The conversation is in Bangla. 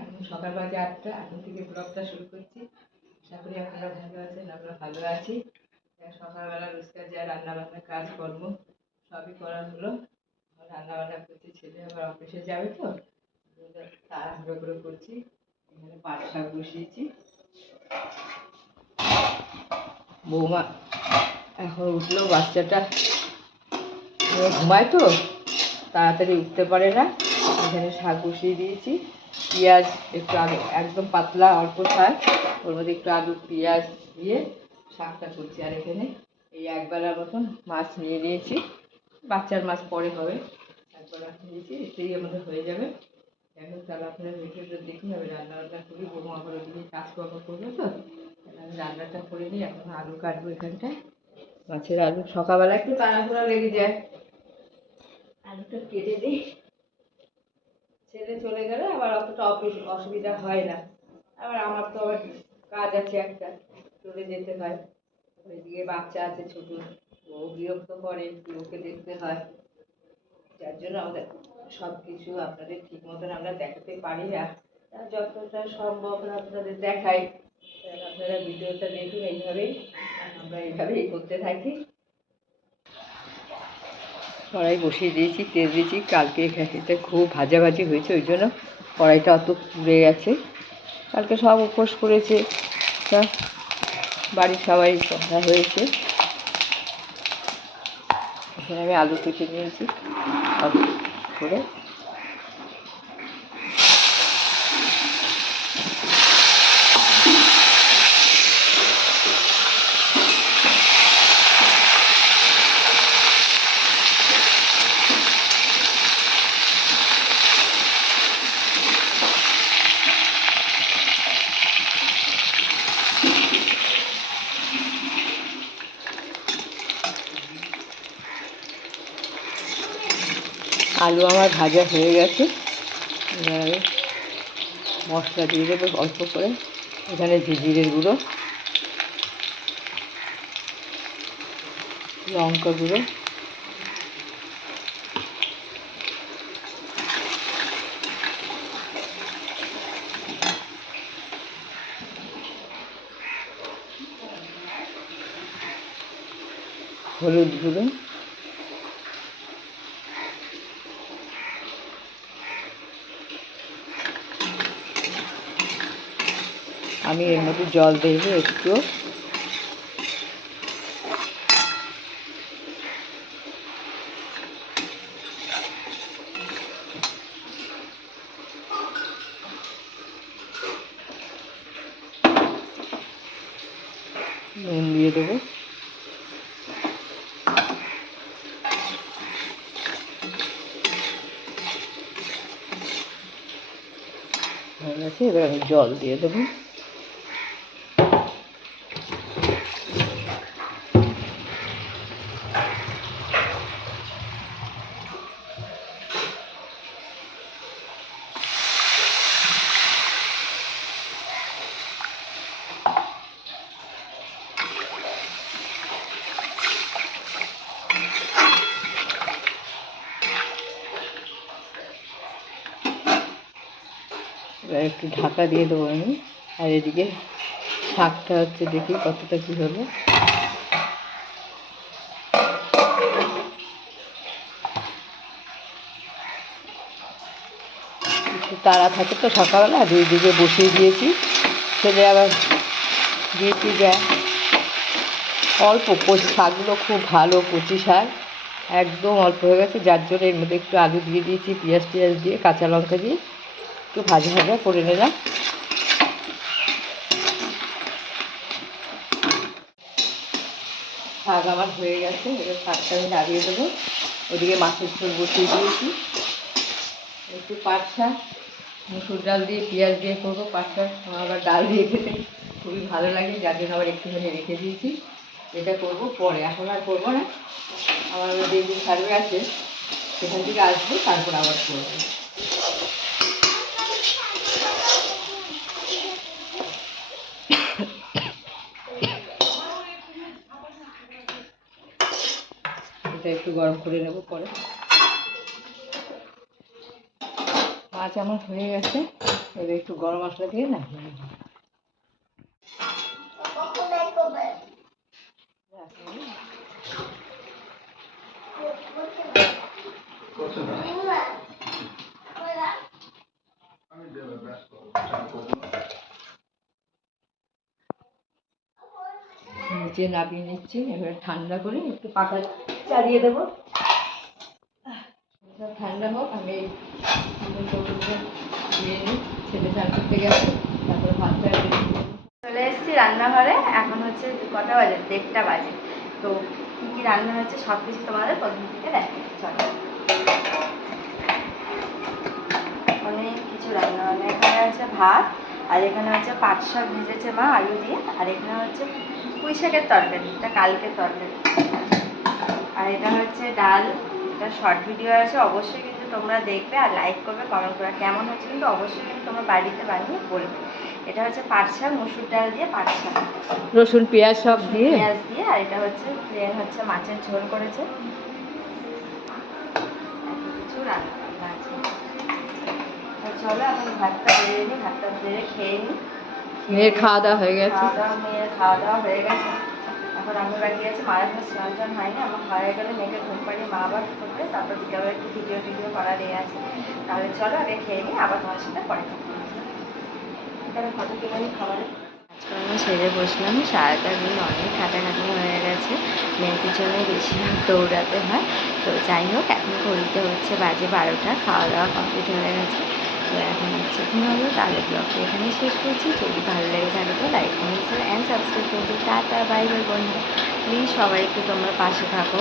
এখন সকাল বাজে 8টা। এখন থেকে ব্লগটা শুরু করছি। আশা করি আপনারা ভালো আছেন, আমরা ভালো আছি। সকালবেলা রোজকার যা রান্নাবান্না কাজকর্ম সবই করা হলো। রান্নাবান্না করছি, ছেলে আবার অফিসে যাবে তো তাড়াহুড়ো করে করছি। এখানে পাট শাক বসিয়েছি। বৌমা এখন উঠলো, বাচ্চাটা ঘুমায় তো তাড়াতাড়ি উঠতে পারে না। এখানে শাক বসিয়ে দিয়েছি, পেঁয়াজ একটু আলু, একদম পাতলা অল্প শাক, ওর মধ্যে একটু আলু পেঁয়াজ দিয়ে শাকটা করছি। আর এখানে এই একবেলার মতন মাছ নিয়ে নিয়েছি, বাচ্চার মাছ পরে হবে, একবেলা নিয়েছি, এতেই আমাদের হয়ে যাবে। এখন তাহলে আপনার ভিডিওটা দেখুন, আমি রান্নাবান্না করি। বৌমা আবার ওদিকে কাজকর্ম করবে তো, আমি রান্নাটা করে নিই। এখন আলু কাটবো এখানটায়, মাছের আলু। সকালবেলা একটু তাড়াহুড়া লেগে যায়, আলুটা কেটে দিই। ছেলে চলে গেলে আবার অতটা অসুবিধা হয় না। আবার আমার তো আবার কাজ আছে একটা, চলে যেতে হয়। ওইদিকে বাচ্চা আছে ছোট, ও বিরক্ত করে, ওকে দেখতে হয়। যার জন্য আমাদের সব কিছু আপনাদের ঠিক মতন আমরা দেখাতে পারি না। যতটা সম্ভব আপনাদের দেখাই। আপনারা ভিডিওটা দেখুন, এইভাবেই আমরা এইভাবেই করতে থাকি। কড়াই বসিয়ে দিয়েছি, তেল দিয়েছি। কালকে এটা খুব ভাজাভাজি হয়েছে, ওই জন্য কড়াইটা অত পুড়ে গেছে। কালকে সব উপোস করেছে, তা বাড়ির সবাই কথা হয়েছে। এখানে আমি আলু কেটে নিয়েছি অল্প করে। আলু আমার ভাজা হয়ে গেছে, এবারে মশলা দিয়ে দেবো অল্প করে। এখানে জিরের গুঁড়ো, লঙ্কা গুঁড়ো, হলুদ গুঁড়ো, আমি এর মধ্যে জল দেবো একটু। নুন দিয়ে দেবো। হয়ে গেছে, এবার আমি জল দিয়ে দেবো। এবার একটু ঢাকা দিয়ে দেবো আমি। আর এদিকে শাকটা হচ্ছে, দেখি কতটা কী হলো। একটু তাড়া থাকে তো সকালবেলা, 2 দিকে বসিয়ে দিয়েছি। ছেলে আবার ডিউটি যায়। অল্প শাকগুলো খুব ভালো, কচি শাক, একদম অল্প হয়ে গেছে। যার জন্য এর মধ্যে একটু আলু দিয়ে দিয়েছি, পেঁয়াজ টিয়াজ দিয়ে, কাঁচা লঙ্কা দিয়ে একটু ভাজা ভাজা করে নিলাম। শাক আমার হয়ে গেছে, এবার শাকটা আমি নাড়িয়ে দেবো। ওদিকে মাছের ঝোল বসিয়ে দিয়েছি। একটু পাট শাক মুসুর ডাল দিয়ে পেঁয়াজ দিয়ে করবো। পাট শাক আমার আবার ডাল দিয়ে খেতে খুবই ভালো লাগে, যার জন্য আবার একটুখানি রেখে দিয়েছি। এটা করবো পরে, এখন আর করবো না। আমার যেদিন সার্ভে আছে সেখান থেকে আসবো, তারপর আবার করবো। এটা একটু গরম করে নেবো পরে। মাছ আমার হয়ে গেছে, এবার একটু গরম মশলা দিয়ে না নিচে নামিয়ে নিচ্ছি। এবার ঠান্ডা করে একটু পাখা চালিয়ে দেবো, ঠান্ডা হোক। আমি নিয়ে নিই, ছেলে চান করতে গেছে, তারপরে ভাতটা চলে এসেছি রান্নাঘরে। এখন হচ্ছে কটা বাজে, 1:30 বাজে। তো কী কী রান্না হচ্ছে সব কিছু তোমাদের প্রথম থেকে দেখাচ্ছি। চলো, অনেক কিছু রান্না বান্না। এখানে হচ্ছে ভাত, আর এখানে হচ্ছে পাট শাক ভেজেছে মা আলু দিয়ে, আর এখানে হচ্ছে পুঁই শাকের তরকারি, এটা কালকের তরকারি। আর এটা হচ্ছে ডাল। এটা শর্ট ভিডিও আছে, অবশ্যই কিন্তু তোমরা দেখবে আর লাইক করবে, কমেন্ট করবে। কেমন হচ্ছে কিন্তু অবশ্যই কিন্তু তোমরা বাড়িতে বানিয়ে বলবে। এটা হচ্ছে পাট শাক, মসুর ডাল দিয়ে পাট শাক, রসুন পেঁয়াজ সব দিয়ে, আর এটা হচ্ছে প্লেন হচ্ছে মাছের ঝোল করেছে। এত কিছু রান্না বান্না আছে। চলো এখন ভাতটা বেড়ে নিই, ভাতটা বেড়ে খেয়ে নিই। মেয়ের খাওয়া দাওয়া হয়ে গেছে, মেয়ের খাওয়া দাওয়া হয়ে গেছে। এখন আমি বাকি আছে, মায়ের এখন স্নান টান হয়নি। আমার হয়ে গেলে মেয়েকে ঘুম পাড়িয়ে মা আবার করবে, তারপর বিকালে একটু ভিডিও করা দিয়ে আছে। তাহলে চলো আগে খেয়ে নিই, আবার তোমার সাথে পরে থাকবো। এখানে কত কিলো খাবারে কাজকর্ম সেরে বসলাম। সারাটা দিন অনেক খাটাখাটি হয়ে গেছে, মেয়ের পিছনে বেশিরভাগ দৌড়াতে হয়। তো যাই হোক, এখন ঘড়িতে হচ্ছে বাজে 12টা, খাওয়া দাওয়া কমপ্লিট হয়ে গেছে। তো এখন হচ্ছে ঘুমাবো। তাহলে ব্লগটা এখানে শেষ করছি। যদি ভালো লেগে থাকে তো like, comment, share and subscribe করতে। টাটা, বাই বাই বন্ধুরা। প্লিজ সবাই একটু তোমরা পাশে থাকো।